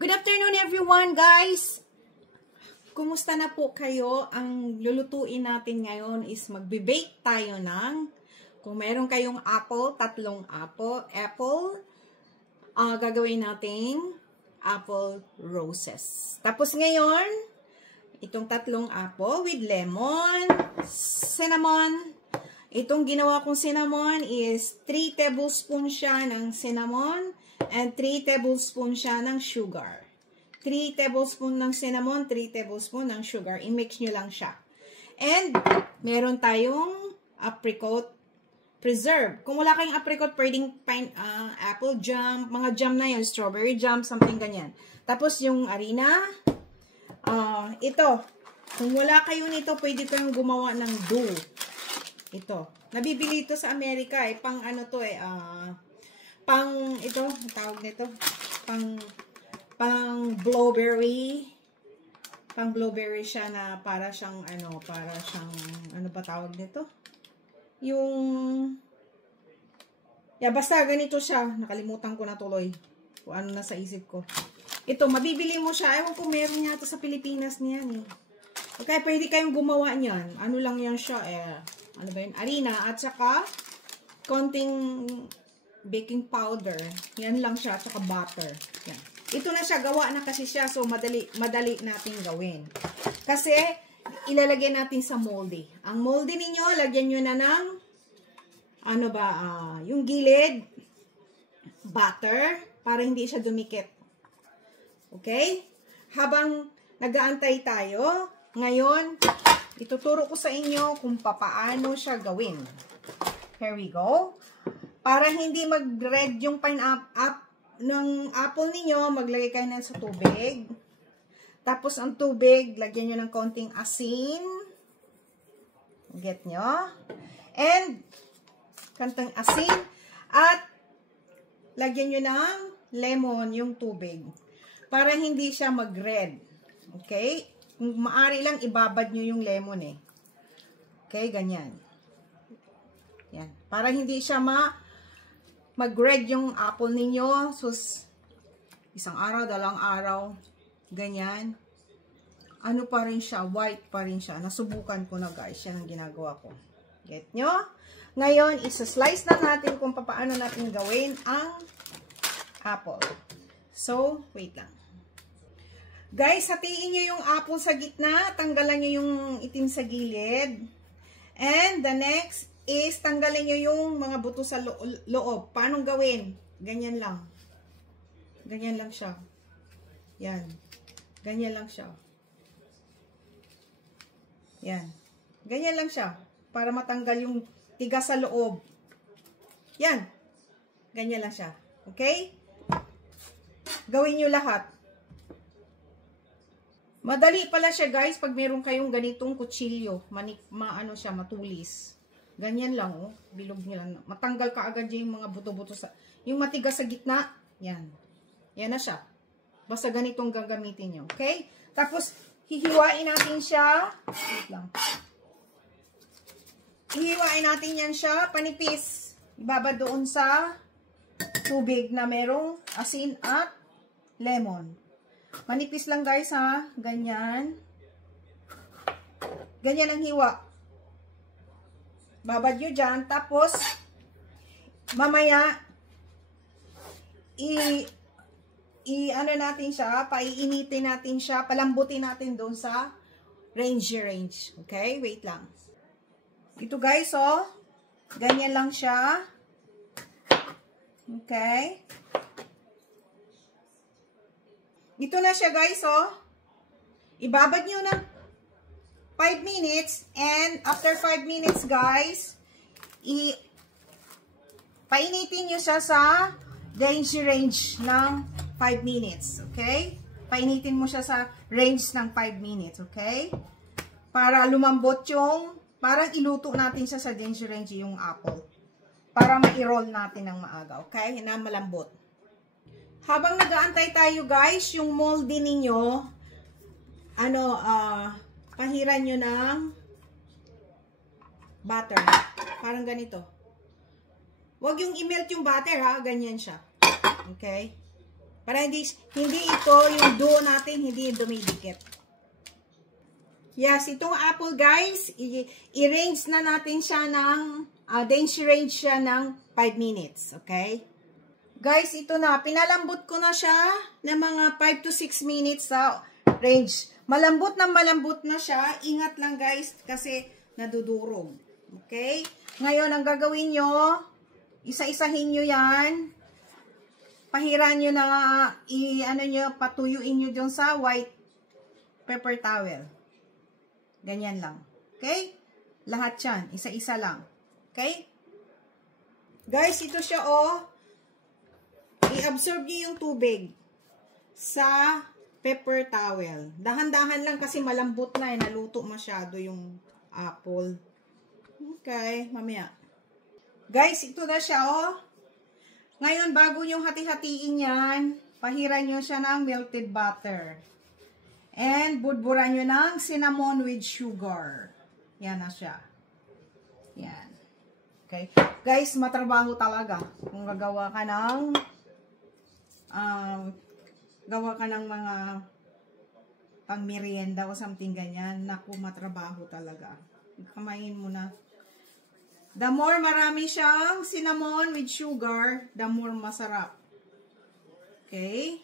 Good afternoon everyone guys! Kumusta na po kayo? Ang lulutuin natin ngayon is magbe-bake tayo ng, kung meron kayong apple, tatlong apple, gagawin natin apple roses. Tapos ngayon, itong tatlong apple with lemon, cinnamon. Itong ginawa kong cinnamon is 3 tablespoons siya ng cinnamon and 3 tablespoons siya ng sugar. 3 tablespoons ng cinnamon, 3 tablespoons ng sugar. I-mix nyo lang siya. And meron tayong apricot preserve. Kung wala kayong apricot, pwedeng apple jam, mga jam na yun, strawberry jam, something ganyan. Tapos yung harina, ito. Kung wala kayo nito, pwede kayong gumawa ng dough. Ito. Nabibili ito sa Amerika eh. Pang ano to eh. Ito. Tawag nito. Pang blueberry. Pang blueberry siya na para siyang ano ba tawag nito? Yung basta ganito siya. Nakalimutan ko na tuloy. Kung ano na sa isip ko. Ito, mabibili mo siya. Ewan ko meron yata sa Pilipinas niyan eh. Okay, pwede kayong gumawa niyan. Ano lang yan siya eh. Ano ba yun? Harina at saka konting baking powder. Yan lang siya. At saka butter. Yan. Ito na siya. Gawa na kasi siya. So, madali natin gawin. Kasi, ilalagay natin sa moldy. Ang moldy ninyo, lagyan nyo na ng yung gilid, butter, para hindi siya dumikit. Okay? Habang nag-aantay tayo, ngayon, ituturo ko sa inyo kung paano siya gawin. Here we go. Para hindi mag-red yung ng apple ninyo, maglagay kayo na sa tubig. Tapos ang tubig, lagyan nyo ng konting asin. Get nyo? And, kantang asin. At, lagyan nyo ng lemon yung tubig. Para hindi siya mag-red. Okay? Kung maaari lang, ibabad nyo yung lemon eh. Okay, ganyan. Yan. Para hindi siya mag-red yung apple ninyo. So, isang araw, dalawang araw. Ganyan. Ano pa rin siya? White pa rin siya. Nasubukan ko na guys. Yan ang ginagawa ko. Get nyo? Ngayon, isa-slice na natin kung paano natin gawin ang apple. So, wait lang. Guys, hatiin nyo yung apple sa gitna. Tanggalan nyo yung itim sa gilid. And the next is tanggalin nyo yung mga buto sa loob. Paano gawin? Ganyan lang. Ganyan lang siya. Yan. Ganyan lang siya. Yan. Ganyan lang siya. Para matanggal yung tigas sa loob. Yan. Ganyan lang siya. Okay? Gawin nyo lahat. Madali pala siya guys pag meron kayong ganitong kutsilyo. Ano siya, matulis. Ganyan lang oh. Bilog nyo lang. Matanggal ka agad yung mga buto-buto sa... Yung matigas sa gitna. Yan. Yan na siya. Basta ganitong gagamitin nyo. Okay? Tapos, hihiwain natin siya. Wait lang. Hihiwain natin yan siya. Panipis. Ibaba doon sa tubig na merong asin at lemon. Manipis lang guys ha. Ganyan. Ganyan ang hiwa. Babad nyo dyan. Tapos, mamaya, ano natin siya, paiinitin natin siya, palambutin natin doon sa range. Okay? Wait lang. Ito guys, oh. Ganyan lang siya. Okay? Ito na siya guys, oh. Ibabad nyo ng 5 minutes and after 5 minutes guys, painitin nyo siya sa range ng 5 minutes. Okay? Painitin mo siya sa range ng 5 minutes. Okay? Para lumambot yung, parang iluto natin siya sa range yung apple. Para ma-roll natin ng maaga. Okay? Na malambot. Habang nag-aantay tayo guys, yung moldy ninyo, pahiran nyo ng butter. Parang ganito. Huwag yung i-melt yung butter ha, ganyan siya. Okay? Para hindi ito yung dough natin, hindi dumidikit. Yes, itong apple guys, i-range na natin siya ng, range siya ng 5 minutes. Okay? Guys, ito na. Pinalambot ko na siya ng mga 5 to 6 minutes sa range. Malambot na siya. Ingat lang guys kasi nadudurog. Okay? Ngayon, ang gagawin nyo, isa-isahin nyo yan. Pahiran nyo na, patuyuin nyo dyan sa white paper towel. Ganyan lang. Okay? Lahat yan. Isa-isa lang. Okay? Guys, ito siya i-absorb nyo yung tubig sa paper towel. Dahan-dahan lang kasi malambot na naluto masyado yung apple. Okay, mamaya. Guys, ito na siya Ngayon, bago nyo hati-hatiin yan, pahiran nyo siya ng melted butter. And budburan nyo ng cinnamon with sugar. Yan na siya. Yan. Okay. Guys, matrabaho talaga kung gagawa ka ng mga pang-merienda o something ganyan. Naku, matrabaho talaga. Kamayin mo na. The more marami siyang cinnamon with sugar, the more masarap. Okay?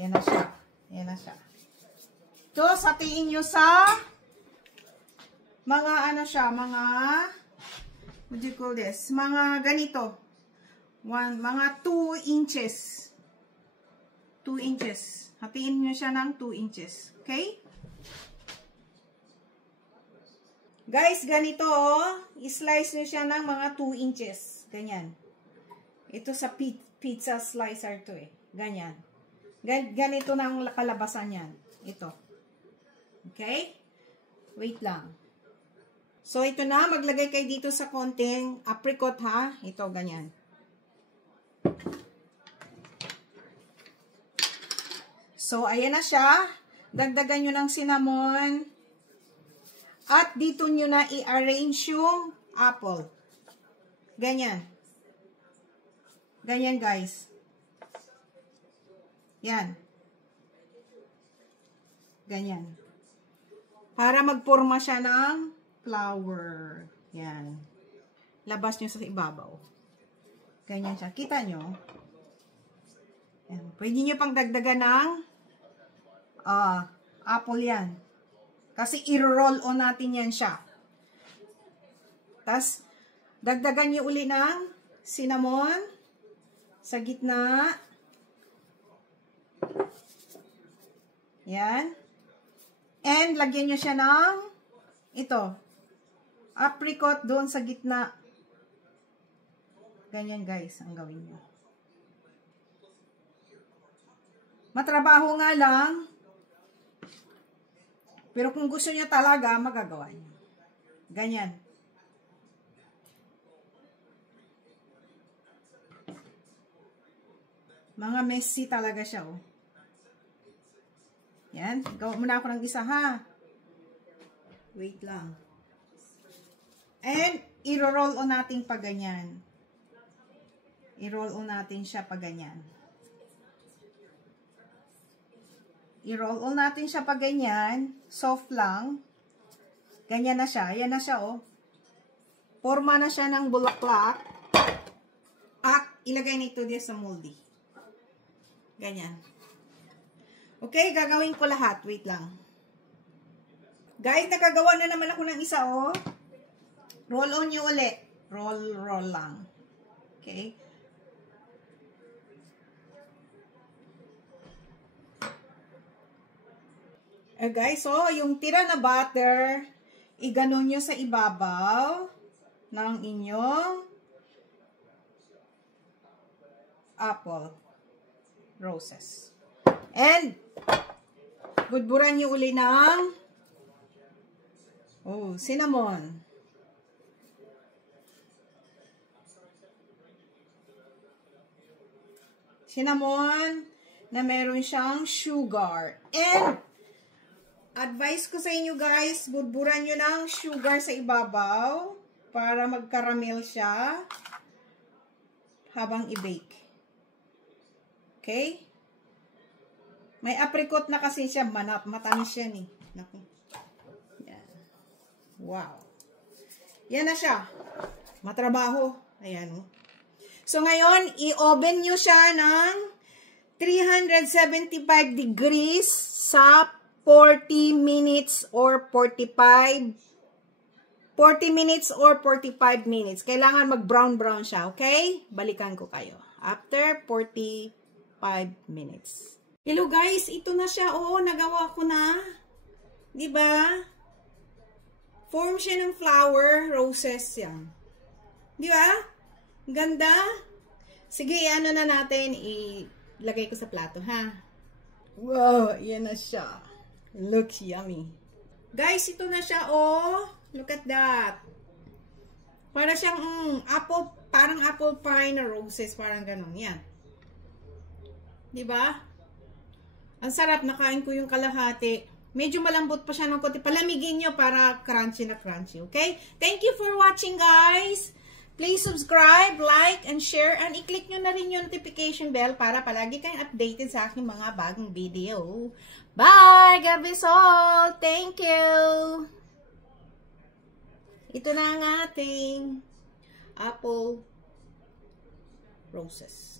Yan na siya. Yan na siya. Ito, satiin nyo sa mga what do you call this? Mga ganito. Mga 2 inches. 2 inches. Hatiin nyo siya ng 2 inches. Okay? Guys, ganito i-slice nyo siya ng mga 2 inches. Ganyan. Ito sa pizza slicer to Ganyan. Ganito na ang kalabasan yan. Ito. Okay? Wait lang. So, ito na. Maglagay kayo dito sa konting apricot ha. Ito, ganyan. So, ayan na siya. Dagdagan nyo ng cinnamon. At dito nyo na i-arrange yung apple. Ganyan. Ganyan, guys. Yan. Ganyan. Para magporma siya ng flower. Yan. Labas nyo sa ibabaw. Ganyan siya. Kita nyo? Yan. Pwede nyo pang dagdagan ng apple yan. Kasi i-roll on natin yan siya. Tapos, dagdagan nyo uli ng cinnamon sa gitna. Yan. And, lagyan nyo siya ng ito. Apricot doon sa gitna. Ganyan guys, ang gawin nyo. Matrabaho nga lang. Pero kung gusto niya talaga, magagawa niyo. Ganyan. Mga messy talaga siya, Yan. Gawa muna ako ng isa, ha? Wait lang. And, i-roll on natin pa ganyan. I-roll on natin siya pa ganyan. I-roll on natin siya pa ganyan. Soft lang. Ganyan na siya. Yan na siya, Forma na siya ng bulaklak. At, ilagay nito diyan sa moldy. Ganyan. Okay, gagawin ko lahat. Wait lang. Guys, nakagawa na naman ako ng isa, Roll on nyo ulit. Roll lang. Okay. Guys, yung tira na butter, iganon nyo sa ibabaw ng inyong apple roses. And, budburan nyo uli ng cinnamon. Cinnamon na meron siyang sugar. And, advice ko sa inyo guys, budburan nyo ng sugar sa ibabaw para magkaramel siya habang i-bake. Okay? May apricot na kasi siya. Matamis yan eh. Naku. Yan. Wow. Yan na siya. Matrabaho. Ayan o. So, ngayon, i-oven nyo siya ng 375 degrees sa 40 minutes or 45 minutes. Kailangan mag-brown-brown siya, okay? Balikan ko kayo. After 45 minutes. Hello guys, ito na siya. Oo, nagawa ko na. Diba? Form siya ng flower, roses yan. Diba? Ganda. Sige, ano na natin, ilagay ko sa plato, ha? Wow, yan na siya. Looks yummy. Guys, ito na siya, oh. Look at that. Para siyang apple, parang apple pie na roses, parang ganun. Yan. Diba? Ang sarap, nakain ko yung kalahati. Medyo malambot pa siya ng konti. Palamigin nyo para crunchy na crunchy, okay? Thank you for watching, guys. Please subscribe, like, and share. And i-click nyo na rin yung notification bell para palagi kayong updated sa aking mga bagong video. Bye! God bless all! Thank you! Ito na ang ating apple roses.